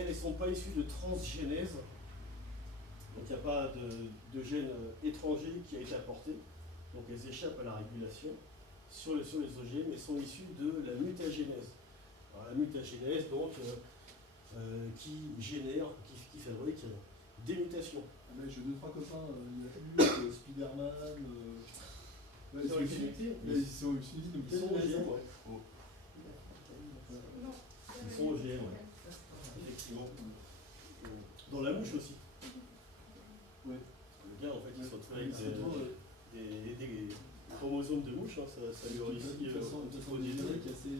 elles ne sont pas issues de transgénèse. Donc il n'y a pas de gène étranger qui a été apporté. Donc elles échappent à la régulation sur les OGM, mais sont issues de la mutagénèse. Alors, la mutagénèse, donc, qui génère, qui fabrique des mutations. Ah, mais j'ai 2-3 copains, il y a plus, Spider-Man. Ouais, Ils sont utilisés. Ils sont utilisés comme Ils sont OGM, ouais. Non. Ils sont OGM, ouais. Effectivement. Dans la mouche aussi. Ouais. Le gars, en fait, il se retrouve avec des chromosomes de mouche, hein, ça lui réussit. De toute façon, générique assez.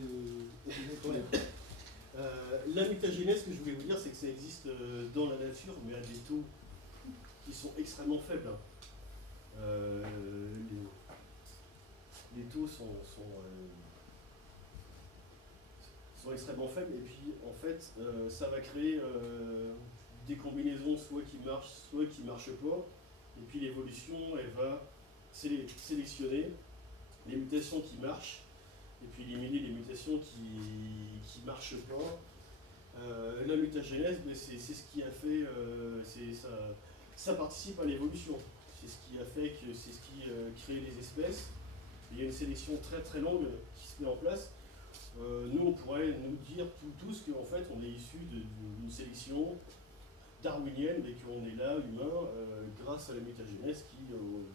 La mutagénèse, ce que je voulais vous dire, c'est que ça existe dans la nature, mais à des taux qui sont extrêmement faibles. Les taux sont extrêmement faibles, et puis en fait, ça va créer des combinaisons soit qui marchent, soit qui ne marchent pas, et puis l'évolution, elle va sélectionner les mutations qui marchent, et puis éliminer les mutations qui ne marchent pas. La mutagénèse, c'est ce qui a fait, ça participe à l'évolution. C'est ce qui a fait que c'est ce qui crée les espèces. Il y a une sélection très très longue qui se met en place. Nous, on pourrait nous dire tous qu'en fait, on est issu d'une sélection darwinienne, mais qu'on est là, humain, grâce à la mutagénèse qui,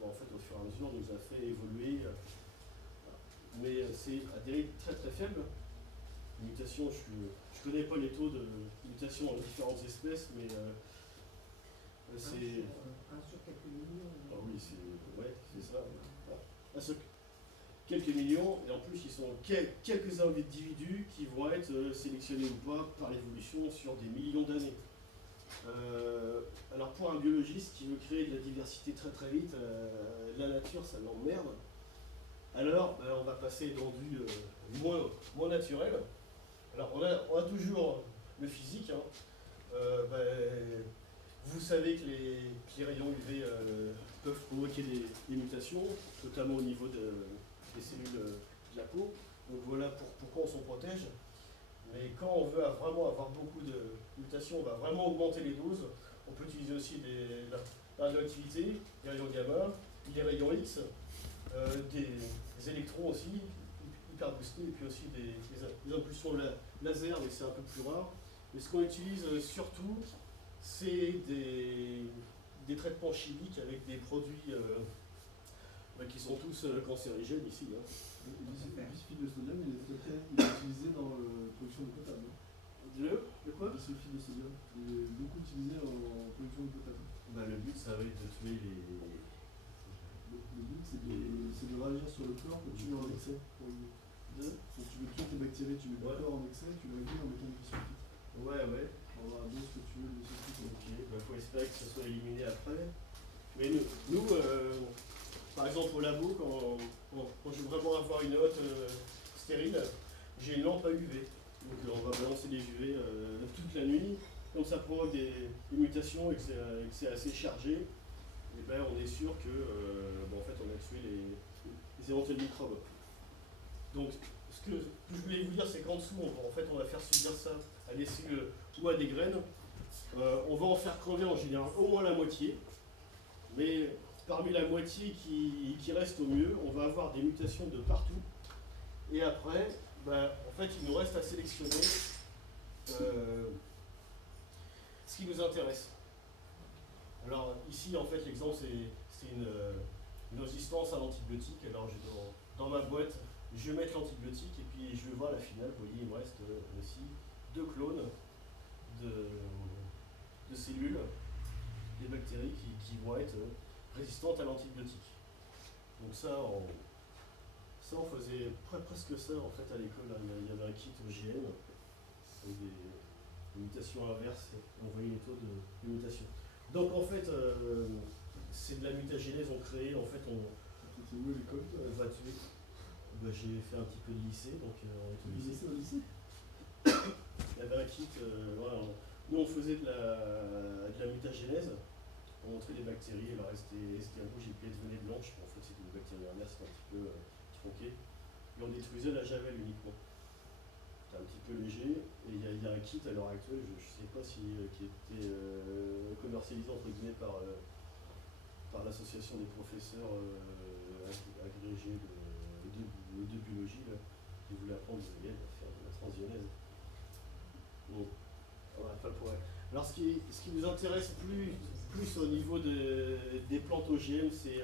en fait, au fur et à mesure, nous a fait évoluer. Mais c'est à des rythmes très très faibles. Les mutations, je ne connais pas les taux de mutation dans différentes espèces, mais c'est. 1 sur quelques millions. Ah oui, c'est ça. Un sur quelques millions, et en plus, ils sont quelques individus qui vont être sélectionnés ou pas par l'évolution sur des millions d'années. Alors, pour un biologiste qui veut créer de la diversité très très vite, la nature, ça l'emmerde. Alors, on va passer dans du moins naturel. Alors, on a toujours le physique. Hein. Vous savez que les rayons UV peuvent provoquer des mutations, notamment au niveau des cellules de la peau. Donc voilà pourquoi on s'en protège. Mais quand on veut vraiment avoir beaucoup de mutations, on va vraiment augmenter les doses. On peut utiliser aussi la radioactivité, les rayons gamma, les rayons X, des électrons aussi, hyper boostés, et puis aussi des impulsions laser, mais c'est un peu plus rare. Mais ce qu'on utilise surtout, c'est des traitements chimiques avec des produits qui sont tous cancérigènes ici. Hein. Le bisulfite de sodium, il est utilisé dans la production d'eau potable. De quoi? Le bisulfite de sodium, il est beaucoup utilisé en production d'eau potable. Le but, ça va être de tuer les. Le but, c'est de réagir sur le chlore que tu mets en excès. Si tu veux tuer tes bactéries, tu mets du chlore en excès, tu le réduis en mettant du bisulfite. Ouais. On va avoir la dose que tu veux de bisulfite. Ok, il faut espérer que ça soit éliminé après. Mais nous par exemple au labo, quand je veux vraiment avoir une hotte stérile, j'ai une lampe à UV. Donc on va balancer des UV toute la nuit. Comme ça provoque des mutations et que c'est assez chargé, et on est sûr que en fait, on a tué les éventuels microbes. Donc ce que je voulais vous dire, c'est qu'en dessous, on va faire subir ça à des cellules ou à des graines. On va en faire crever en général au moins la moitié, mais parmi la moitié qui reste au mieux, on va avoir des mutations de partout. Et après, en fait, il nous reste à sélectionner ce qui nous intéresse. Alors ici, en fait, l'exemple, c'est une résistance à l'antibiotique. Alors dans ma boîte, je vais mettre l'antibiotique et puis je vais voir la finale. Vous voyez, il me reste ici 2 clones de cellules, des bactéries qui vont être résistantes à l'antibiotique. Donc ça, on faisait presque ça en fait à l'école. Il y avait un kit OGM avec des mutations inverses, on voyait les taux de mutation. Donc en fait, c'est de la mutagénèse, on crée, en fait, on va tuer. J'ai fait un petit peu de lycée, donc on est au lycée. Au lycée. Il y avait un kit, voilà. Nous on faisait de la mutagénèse, on montrait les bactéries, alors elles étaient rouges et puis elles devenaient blanches, en fait c'était une bactérie inverse, c'était un petit peu tronqué. Et on détruisait la javel uniquement. C'était un petit peu léger, et il y a un kit à l'heure actuelle, je ne sais pas si qui était commercialisé entre guillemets par l'association des professeurs agrégés de biologie là, qui voulaient apprendre aux élèves à faire de la transgenèse. Bon, on va pas le progrès. Alors ce qui nous intéresse plus au niveau des plantes OGM, c'est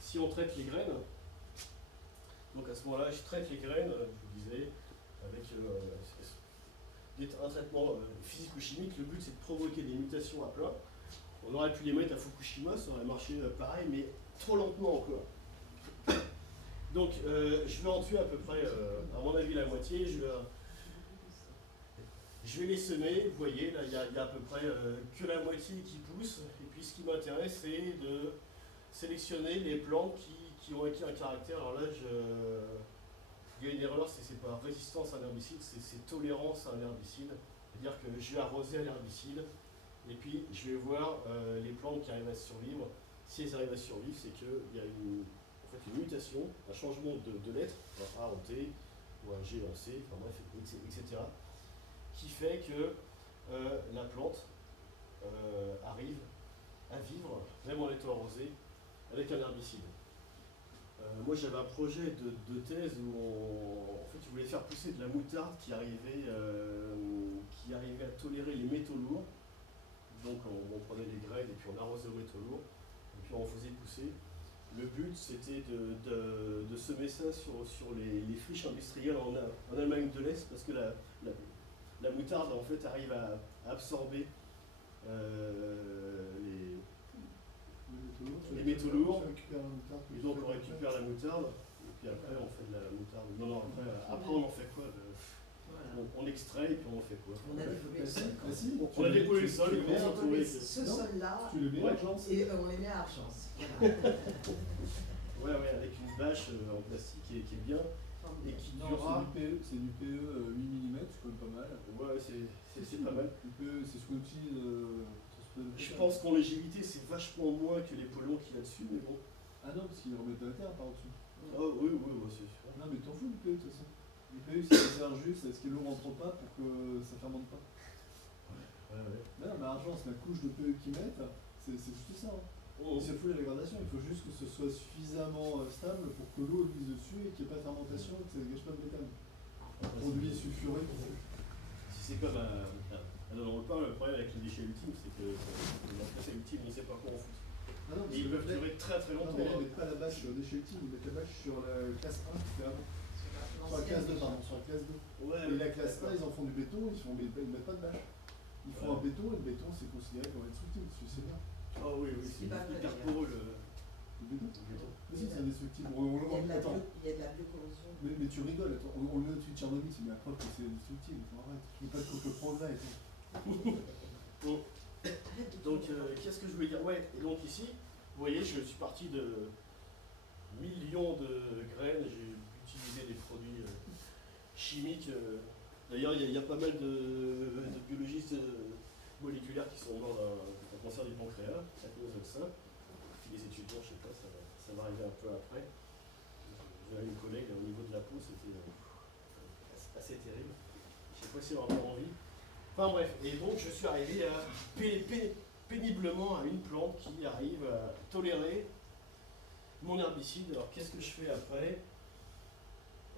si on traite les graines. Donc à ce moment-là, je traite les graines, je vous disais, avec un traitement physique ou chimique. Le but c'est de provoquer des mutations à plat. On aurait pu les mettre à Fukushima, ça aurait marché pareil, mais trop lentement encore. Donc je vais en tuer à peu près, à mon avis, la moitié. Je vais les semer, vous voyez, là il y a à peu près que la moitié qui pousse. Et puis ce qui m'intéresse, c'est de sélectionner les plantes qui ont acquis un caractère. Alors là, il y a une erreur, c'est pas résistance à un herbicide, c'est tolérance à un herbicide. C'est-à-dire que je vais arroser à l'herbicide, et puis je vais voir les plantes qui arrivent à survivre. Si elles arrivent à survivre, c'est qu'il y a une mutation, un changement de lettre, un A en T, ou un G en C, enfin bref, etc., qui fait que la plante arrive à vivre, même en étant arrosée, avec un herbicide. Moi j'avais un projet de thèse où en fait, je voulais faire pousser de la moutarde qui arrivait à tolérer les métaux lourds. Donc on prenait les graines et puis on arrosait aux métaux lourds, et puis on faisait pousser. Le but c'était de semer ça sur les friches industrielles en Allemagne de l'Est, parce que la moutarde en fait arrive à absorber les métaux lourds, et donc on récupère la moutarde, et puis après on fait de la moutarde. Non, après on en fait quoi? On extrait et puis on en fait quoi? On a dépollué le sol. On a dépollué le sol, et on s'est retrouvé. Ce sol-là, Tu le mets à Argence. et on les met à Argence. Voilà. Ouais, avec une bâche en plastique qui est bien et qui Non, durera. c'est du PE 8 mm, c'est quand même pas mal. Ouais, c'est pas mal. Le PE, c'est ce qu'on utilise. Je pense qu'en légèreté, c'est vachement moins que les polluants qu'il y a dessus, mais bon. Ah non, parce qu'ils le remettent à la terre par-dessus. Oh oui, c'est sûr. Non, mais t'en fous du PE de toute façon. Le PE, ça sert juste à ce que l'eau rentre pas pour que ça fermente pas. Ouais. Non, mais Argence, la couche de PE qu'ils mettent, c'est juste ça. Hein. Oh. C'est fou la dégradation, il faut juste que ce soit suffisamment stable pour que l'eau glisse dessus et qu'il n'y ait pas de fermentation et que ça ne gâche pas de méthane. Produit sulfuré. Si c'est comme alors on parle, le problème avec les déchets ultimes, c'est que la déchets ultime, on ne sait pas quoi en foutre. Ah non, Et ils peuvent durer très très non, longtemps. mais ils mettent pas la bâche sur les déchets ultimes, ils mettent la bâche sur la classe 1 qui fait avant. Sur la classe 2, pardon, sur la classe 2. Ouais, Et la classe 1, ils en font du béton, ils mettent pas de bâche. Ils font un béton et le béton c'est considéré comme indestructible, parce que c'est bien. Ah oui, c'est pas hyper vrai, poreux le Le béton béton. Mais si, c'est indestructible. Attends. Il y a de la biocorrosion. Mais tu rigoles, attends, on le met au-dessus de Tchernobyl, c'est bien la preuve que c'est indestructible. Arrête, tu veux pas de contre le progrès et tout. Bon. Donc, qu'est-ce que je voulais dire? Ouais, et donc ici, vous voyez, je suis parti de millions de graines, j'ai utilisé des produits chimiques. D'ailleurs, il y a pas mal de biologistes moléculaires qui sont morts d'un cancer du pancréas à cause de ça. Puis les étudiants, je sais pas, ça va arriver un peu après. J'avais une collègue, au niveau de la peau, c'était assez terrible. Je sais pas si on a encore envie. Enfin bref, et donc je suis arrivé péniblement à une plante qui arrive à tolérer mon herbicide. Alors qu'est-ce que je fais après?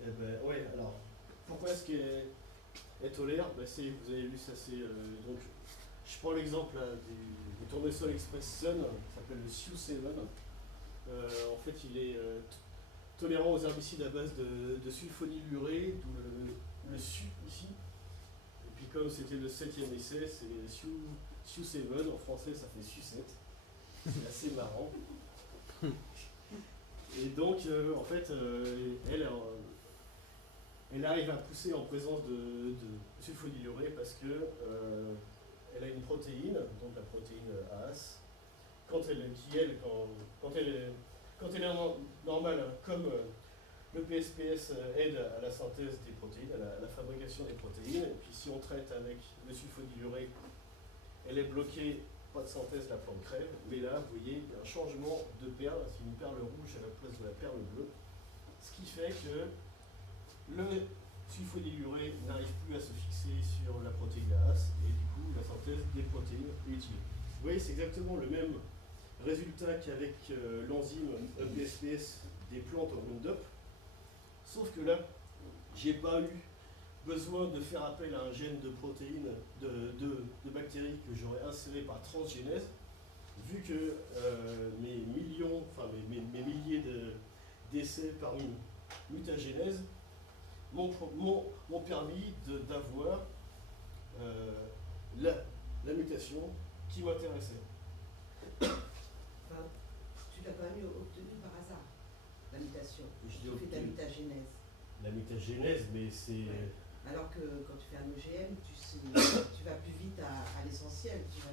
Eh ben ouais, alors pourquoi est-ce qu'elle tolère? Ben, vous avez vu ça, donc je prends l'exemple du tournesol Express Sun qui s'appelle le Sioux 7. En fait il est tolérant aux herbicides à base de sulfonylurée, d'où le SU ici. Et puis comme c'était le 7e essai, c'est Sioux 7, en français ça fait Sucette. C'est assez marrant. Et donc en fait elle arrive à pousser en présence de sulfonylurée parce que elle a une protéine, donc la protéine AAS, quand elle est normale, comme le PSPS aide à la synthèse des protéines, à la fabrication des protéines, et puis si on traite avec le sulfonylurée, elle est bloquée, pas de synthèse, la plante crève, mais là, vous voyez, il y a un changement de perle, c'est une perle rouge à la place de la perle bleue, ce qui fait que le sulfonylurée n'arrive plus à se fixer sur la protéine synthèse des protéines utiles. Vous voyez, c'est exactement le même résultat qu'avec l'enzyme EPSPS des plantes au Roundup, sauf que là, j'ai pas eu besoin de faire appel à un gène de protéines, de bactéries que j'aurais inséré par transgénèse, vu que mes millions, enfin mes milliers d'essais par mutagénèse m'ont permis d'avoir la mutation qui m'intéressait. Enfin, tu l'as quand même obtenu par hasard, la mutation. Je Tu l'ai fais ta obtenu. mutagénèse. La mutagénèse, mais c'est... Ouais. Alors que quand tu fais un OGM, tu vas plus vite à l'essentiel, tu vas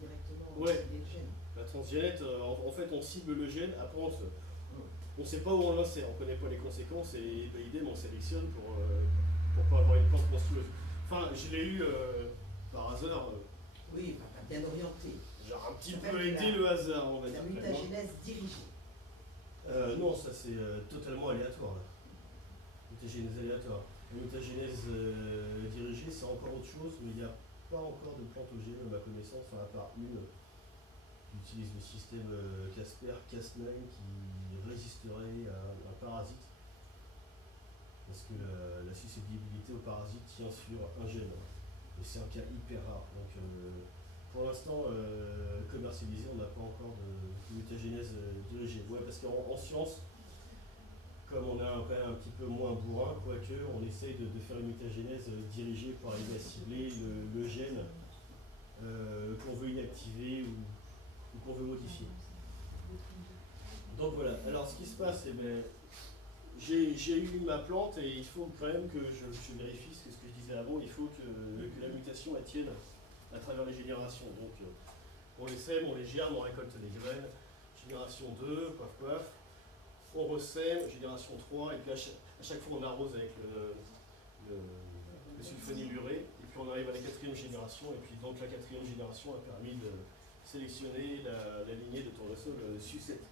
directement Ouais. cibler le gène. La transgénète, en fait, on cible le gène, après on ne sait pas où on l'insère, on ne connaît pas les conséquences, et idem, on sélectionne pour pas avoir une plante monstrueuse. Enfin, je l'ai eu par hasard, Oui, enfin, bien orienté. genre un petit Ça peu s'appelle aidé le hasard, on va La dire. mutagénèse dirigée. Non, ça c'est totalement aléatoire. Là. Mutagénèse aléatoire. La mutagénèse dirigée, c'est encore autre chose, mais il n'y a pas encore de plante OGM à ma connaissance, enfin, à part une qui utilise le système Casper-Cas9 qui résisterait à un parasite. Parce que la susceptibilité au parasite tient sur un gène. Et c'est un cas hyper rare. Donc pour l'instant, commercialisé, on n'a pas encore de mutagénèse dirigée. Ouais, parce qu'en science, comme on a quand même un petit peu moins bourrin, quoique, on essaye de faire une mutagénèse dirigée pour arriver à cibler le gène qu'on veut inactiver ou qu'on veut modifier. Donc voilà, alors ce qui se passe, c'est ben, j'ai eu ma plante et il faut quand même que je vérifie ce que je disais avant, il faut que la mutation elle tienne à travers les générations. Donc on les sème, on les germe, on récolte les graines, génération 2, paf paf, on ressème, génération 3, et puis à chaque fois on arrose avec le sulfonylurée, et puis on arrive à la 4e génération, et puis donc la 4e génération a permis de sélectionner la lignée de tournesol sucette.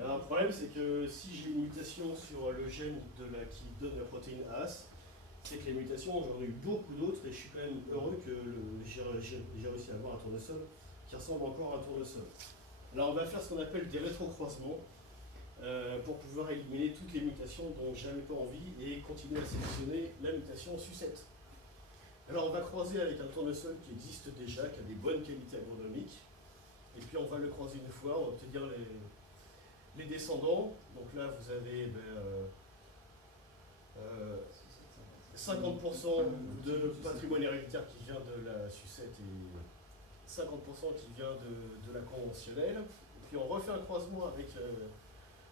Alors, le problème, c'est que si j'ai une mutation sur le gène qui donne la protéine AS, c'est que les mutations, j'en ai eu beaucoup d'autres et je suis quand même heureux que j'ai réussi à avoir un tournesol qui ressemble encore à un tournesol. Alors, on va faire ce qu'on appelle des rétrocroisements pour pouvoir éliminer toutes les mutations dont j'avais pas envie et continuer à sélectionner la mutation sucette. Alors, on va croiser avec un tournesol qui existe déjà, qui a des bonnes qualités agronomiques, et puis on va le croiser une fois, on va obtenir les descendants. Donc là, vous avez 50% de patrimoine héréditaire qui vient de la sucette et 50% qui vient de la conventionnelle. Et puis on refait un croisement avec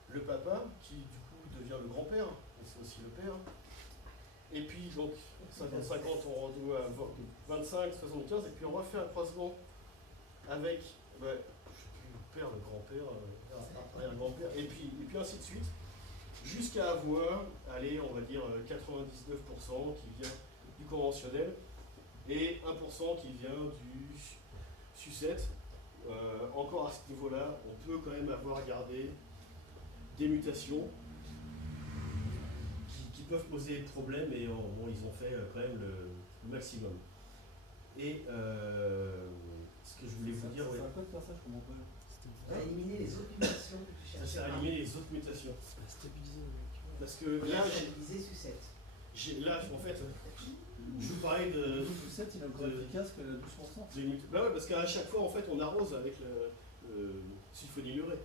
le papa, qui du coup devient le grand-père, et c'est aussi le père. Et puis donc 50-50, on redoue à 25, 75, et puis on refait un croisement avec le père, le grand-père, arrière-grand-père, et puis ainsi de suite, jusqu'à avoir, allez, on va dire 99% qui vient du conventionnel et 1% qui vient du sucette. Encore à ce niveau-là, on peut quand même avoir gardé des mutations qui peuvent poser problème, et bon, ils ont fait quand même le maximum. Et ce que je voulais vous dire, C'est un code faire ça, je comprends pas. Tu as éliminé les autres mutations que tu ça cherchais. sert à éliminer les autres mutations. Stabiliser. Parce que là, Stabiliser sucette. en fait, je vous parlais de... Le sucette, il est encore efficace que la 12%. Bah ouais, parce qu'à chaque fois, en fait, on arrose avec le sulfonylurée.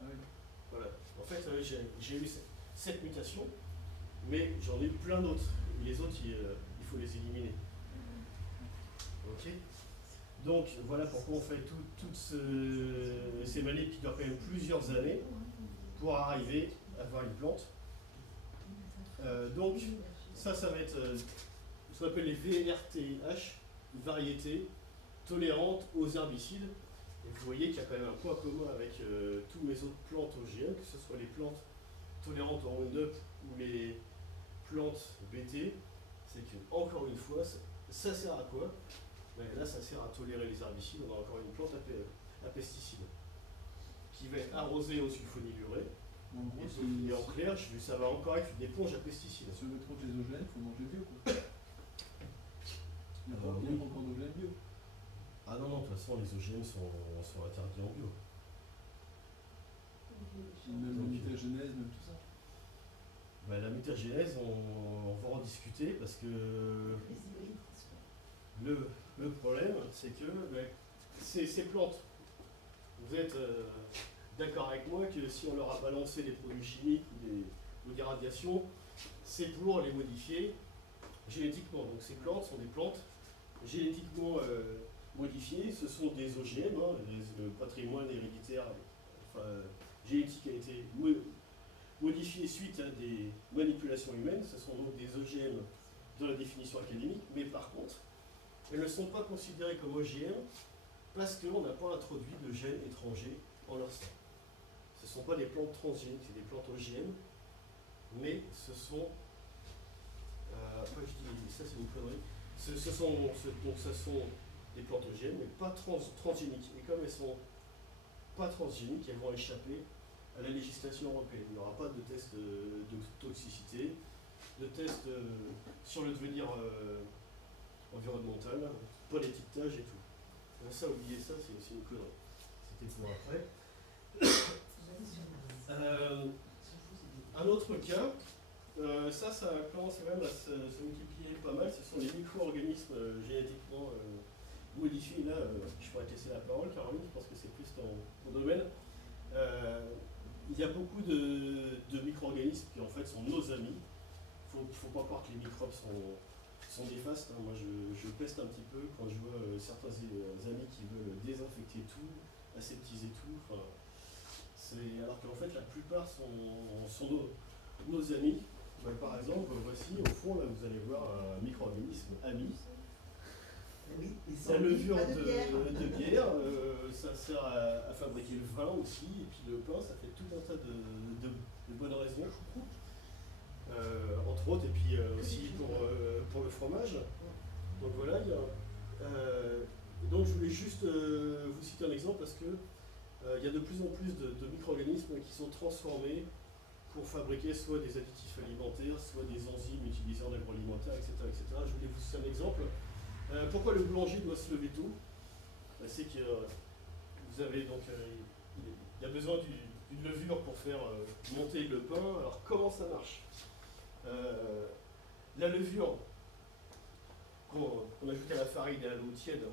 Ah oui. Voilà. En fait, j'ai eu cette mutation, mais j'en ai eu plein d'autres. Et les autres, il faut les éliminer. Ok. Donc, voilà pourquoi on fait toutes ces manips qui durent quand même plusieurs années pour arriver à avoir une plante. Donc, ça va être ce qu'on appelle les VRTH, variétés tolérantes aux herbicides. Et vous voyez qu'il y a quand même un point commun avec tous mes autres plantes OGM, que ce soit les plantes tolérantes au Roundup ou les plantes BT. C'est que, encore une fois, ça sert à quoi? Ben là, ça sert à tolérer les herbicides. On a encore une plante à pesticides qui va être arrosée au sulfonylurée. En gros, Et en clair, ça va encore être une éponge à pesticides. si on veut trop que les OGM, il faut manger bio, quoi. Il n'y a pas Oui. encore d'OGM bio. Ah non, de toute façon, les OGM sont interdits en bio. Même Donc, le mutagénèse, même tout ça. Bah, la mutagénèse, on va en discuter parce que le problème, c'est que ces plantes, vous êtes d'accord avec moi que si on leur a balancé des produits chimiques ou des radiations, c'est pour les modifier génétiquement. Donc ces plantes sont des plantes génétiquement modifiées, ce sont des OGM, hein, le patrimoine héréditaire, enfin, génétique a été modifié suite à des manipulations humaines, ce sont donc des OGM dans la définition académique, mais par contre, elles ne sont pas considérées comme OGM parce qu'on n'a pas introduit de gènes étrangers en leur sein. Ce ne sont pas des plantes transgéniques, c'est des plantes OGM, mais ce sont. Après, je dis, ça c'est une connerie. Donc, ce sont des plantes OGM, mais pas transgéniques. Et comme elles ne sont pas transgéniques, elles vont échapper à la législation européenne. Il n'y aura pas de test de toxicité, de test sur le devenir environnemental, pas l'étiquetage et tout. Ça, oubliez ça, c'est aussi une connerie. C'était pour après. Un autre cas, ça commence quand même à se multiplier pas mal, ce sont les micro-organismes génétiquement modifiés. Là, je pourrais te laisser la parole, Caroline, je pense que c'est plus ton domaine. Il y a beaucoup de micro-organismes qui en fait sont nos amis. Il ne faut pas croire que les microbes sont néfastes. Hein. Moi, je peste un petit peu quand je vois certains amis qui veulent désinfecter tout, aseptiser tout. Enfin, alors qu'en fait, la plupart sont nos amis. Par exemple, voici au fond, là, vous allez voir un micro-organisme ami. Oui, La levure de bière, ça sert à fabriquer le vin aussi, et puis le pain, ça fait tout un tas de bonnes raisons, entre autres, et puis aussi pour le fromage. Donc voilà, donc je voulais juste vous citer un exemple parce que il y a de plus en plus de micro-organismes qui sont transformés pour fabriquer soit des additifs alimentaires, soit des enzymes utilisées en agroalimentaire, etc., etc. Je voulais vous citer un exemple. Pourquoi le boulanger doit se lever tôt? C'est que vous avez donc il y a besoin d'une levure pour faire monter le pain. Alors comment ça marche? La levure qu'on ajoute à la farine et à l'eau tiède,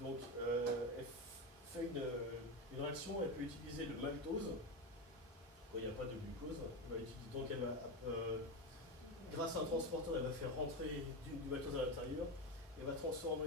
donc elle fait une réaction, elle peut utiliser le maltose quand il n'y a pas de glucose. Donc elle va, grâce à un transporteur, elle va faire rentrer du maltose à l'intérieur, elle va transformer